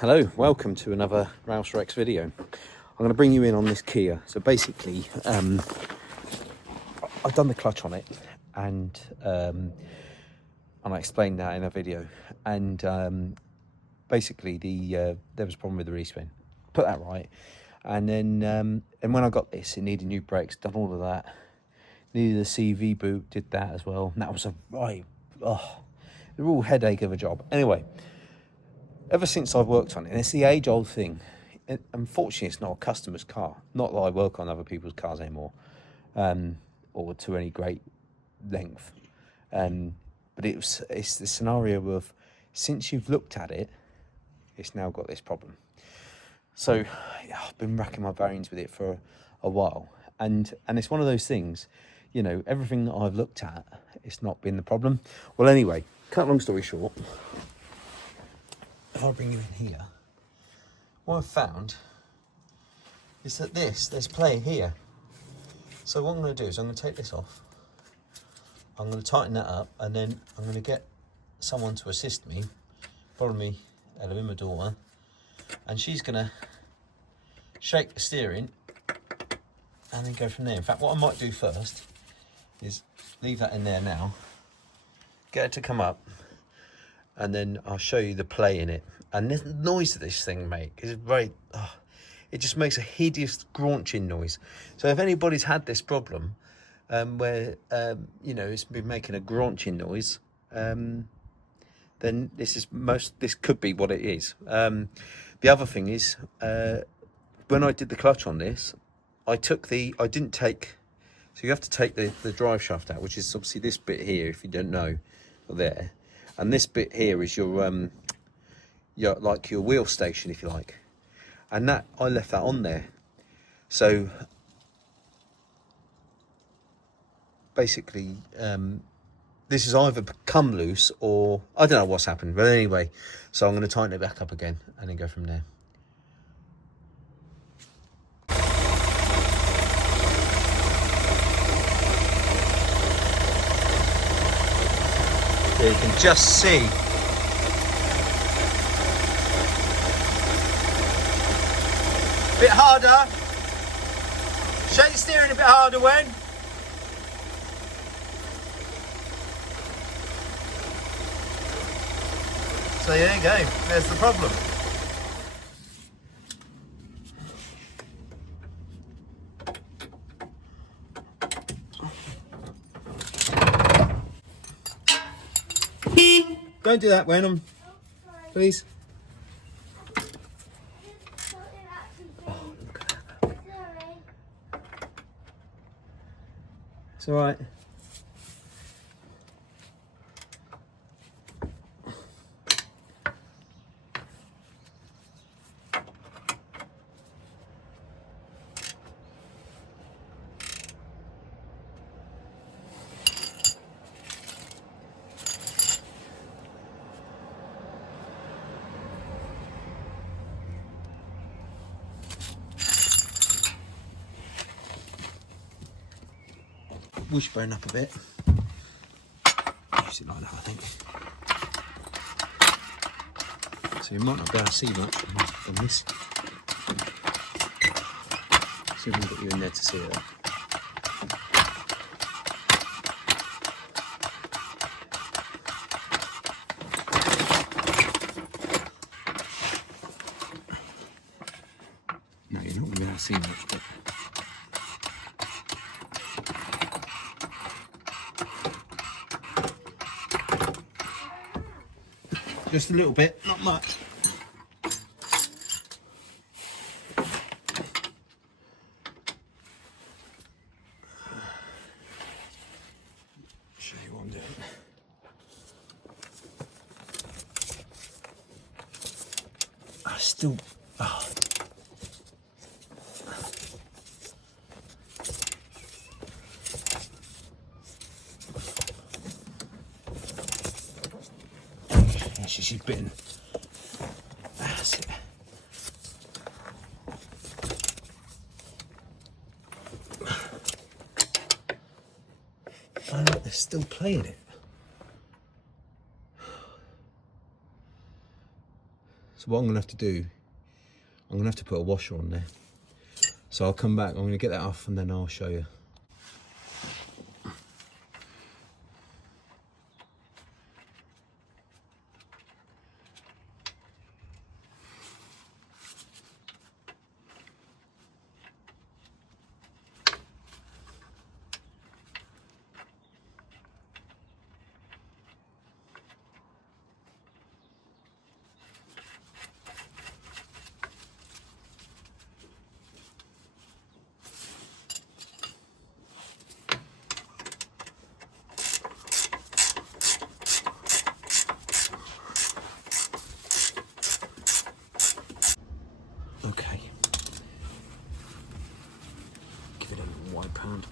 Hello, welcome to another Rouse Rex video. I'm going to bring you in on this Kia. So basically, I've done the clutch on it, and I explained that in a video. And basically, there was a problem with the respin. Put that right, and then and when I got this, it needed new brakes. Done all of that. Needed a CV boot. Did that as well. And that was a right, the real headache of a job. Anyway. Ever since I've worked on it, and it's the age-old thing. Unfortunately, it's not a customer's car. Not that I work on other people's cars anymore, or to any great length. But it's the scenario of, since you've looked at it, it's now got this problem. So yeah, I've been racking my brains with it for a while, and it's one of those things, you know, everything that I've looked at, it's not been the problem. Well, anyway, cut long story short. If I bring you in here, what I've found is that there's play here. So what I'm going to do is I'm going to take this off, I'm going to tighten that up, and then I'm going to get someone to assist me, probably Ella, my daughter, and she's going to shake the steering and then go from there. In fact, what I might do first is leave that in there now, get her to come up, and then I'll show you the play in it. And the noise that this thing makes is very, it just makes a hideous graunching noise. So if anybody's had this problem, where, you know, it's been making a graunching noise, then this could be what it is. The other thing is, when I did the clutch on this, so you have to take the drive shaft out, which is obviously this bit here, if you don't know, there. And this bit here is your wheel station, if you like. And that, I left that on there. So basically, this has either come loose or I don't know what's happened. But anyway, so I'm going to tighten it back up again and then go from there. There you can just see a bit harder. Shake the steering a bit harder, Wen. So there you go, there's the problem. Don't do that, Wen, please. It's all right. Wishbone up a bit. Use it like that, I think. So you might not be able to see much on this. See if we can get you in there to see it. No, you're not going to be able to see much, but just a little bit, not much. Show you what I'm doing. I still. She's bitten. That's it. Oh, look, they're still playing it. So what I'm gonna have to do, I'm gonna have to put a washer on there. So I'll come back, I'm gonna get that off and then I'll show you. Okay. Give it a wipe hand.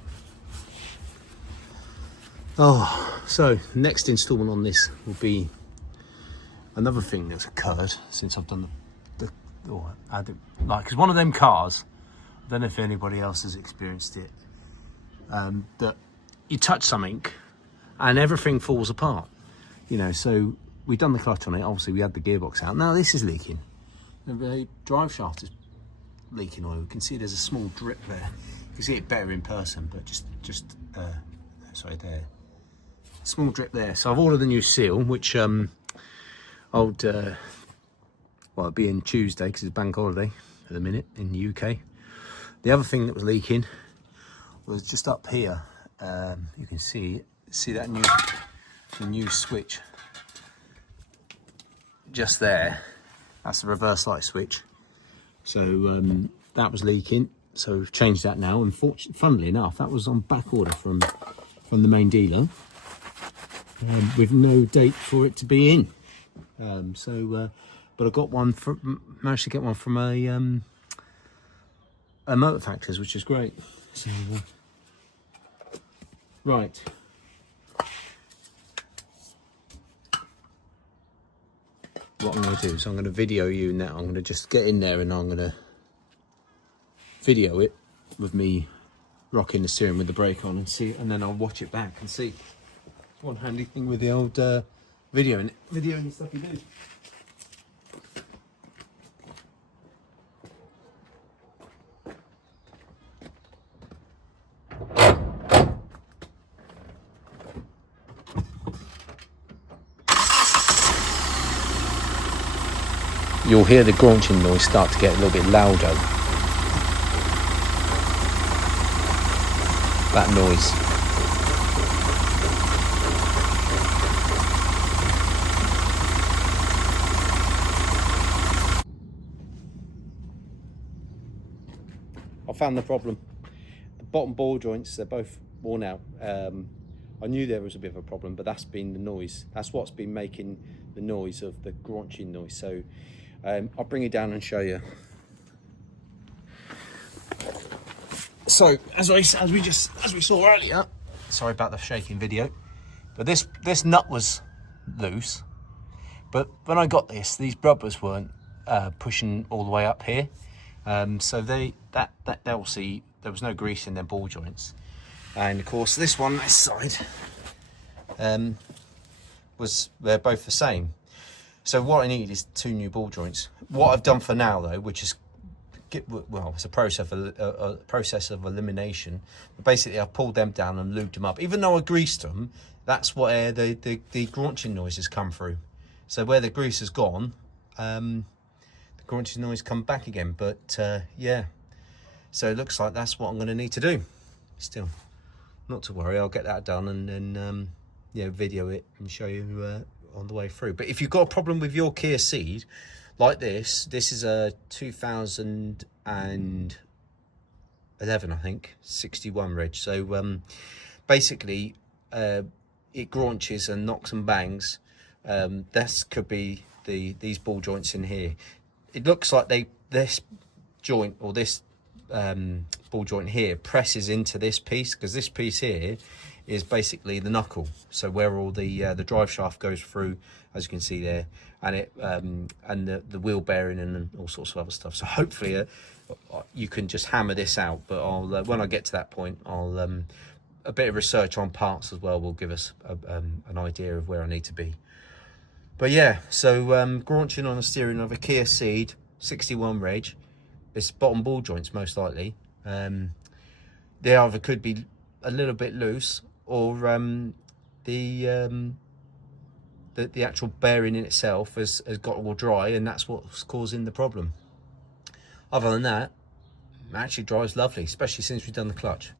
Oh, so next instalment on this will be another thing that's occurred since I've done because one of them cars, I don't know if anybody else has experienced it, that you touch something and everything falls apart, you know. So we've done the clutch on it, obviously we had the gearbox out. Now this is leaking, the drive shaft is leaking oil. You can see there's a small drip there. You can see it better in person, but sorry, there, small drip there. So I've ordered a new seal, which well, it'll be in Tuesday because it's bank holiday at the minute in the UK. The other thing that was leaking was just up here. You can see that new switch just there. That's the reverse light switch. So that was leaking. So we've changed that now. And funnily enough, that was on back order from the main dealer, with no date for it to be in. But I got one managed to get one from a Motor Factors, which is great. So right. What I'm going to do is I'm going to video you now. I'm going to just get in there and I'm going to video it with me rocking the steering with the brake on and see, and then I'll watch it back and see. One handy thing with the old videoing stuff you do. You'll hear the graunching noise start to get a little bit louder. That noise. I found the problem. The bottom ball joints, they're both worn out. I knew there was a bit of a problem, but that's been the noise. That's what's been making the noise of the graunching noise. So I'll bring it down and show you. So as we saw earlier, sorry about the shaking video, but this nut was loose. But when I got these rubbers weren't pushing all the way up here. So they'll see there was no grease in their ball joints, and of course this side they're both the same. So what I need is 2 new ball joints. What I've done for now though, which is it's a process of elimination. But basically I've pulled them down and lubed them up. Even though I greased them, that's where the graunching noises come through. So where the grease has gone, the graunching noise come back again. But yeah, so it looks like that's what I'm going to need to do. Still, not to worry, I'll get that done and then video it and show you on the way through. But if you've got a problem with your Kia Ceed like this is a 2011, I think, 61 reg. So basically it graunches and knocks and bangs. This could be these ball joints in here. It looks like this joint or this ball joint here presses into this piece, because this piece here is basically the knuckle, so where all the drive shaft goes through, as you can see there, and it and the wheel bearing and all sorts of other stuff. So hopefully you can just hammer this out, but I'll when I get to that point, I'll a bit of research on parts as well will give us an idea of where I need to be. But yeah, so Graunching on a steering of a Kia Ceed 61 reg. It's bottom ball joints most likely. They either could be a little bit loose, or the actual bearing in itself has got all dry, and that's what's causing the problem. Other than that, it actually drives lovely, especially since we've done the clutch.